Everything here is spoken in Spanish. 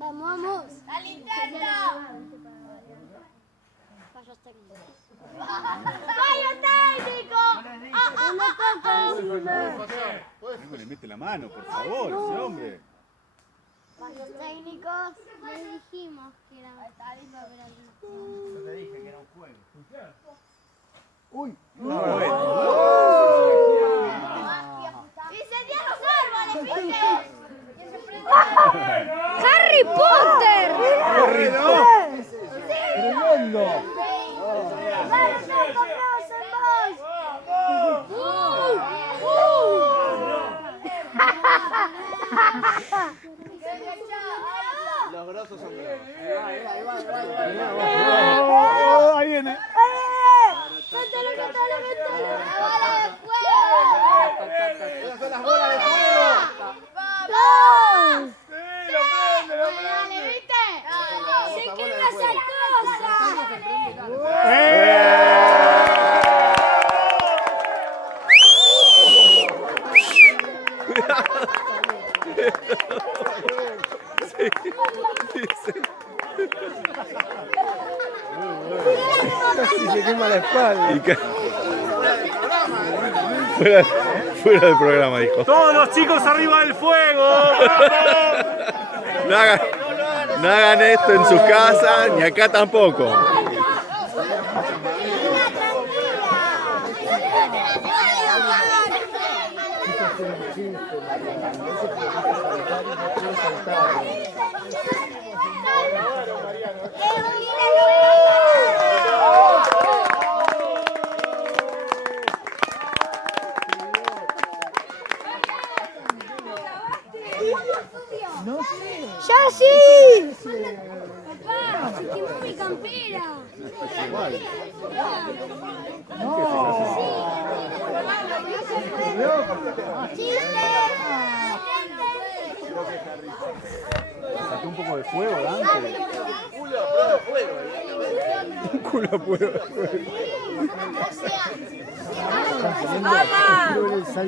Vamos, vamos. ¡La linterna! Fallos técnicos. ¡Fallo técnico! No le mete la mano, por favor, ese hombre. Fallos técnicos. Les dijimos que era. Yo te dije que era un juego. Uy. ¡Incendiar los árboles, ¿viste? ¡Harry Potter! ¡Tremendo! Los grosos son grosos. Ahí viene. Esas son las bolas de fuego. Dale, ¿viste? ¡Se quema esa cosa! Casi se quema la espalda. Fuera del programa, dijo. Todos los chicos arriba del fuego. No hagan esto en sus casas, ni acá tampoco. ¡Ya sí! Papá, se quemó mi campera. Saqué un poco de fuego, Dante. Un culo a prueba de fuego. ¡Mamá!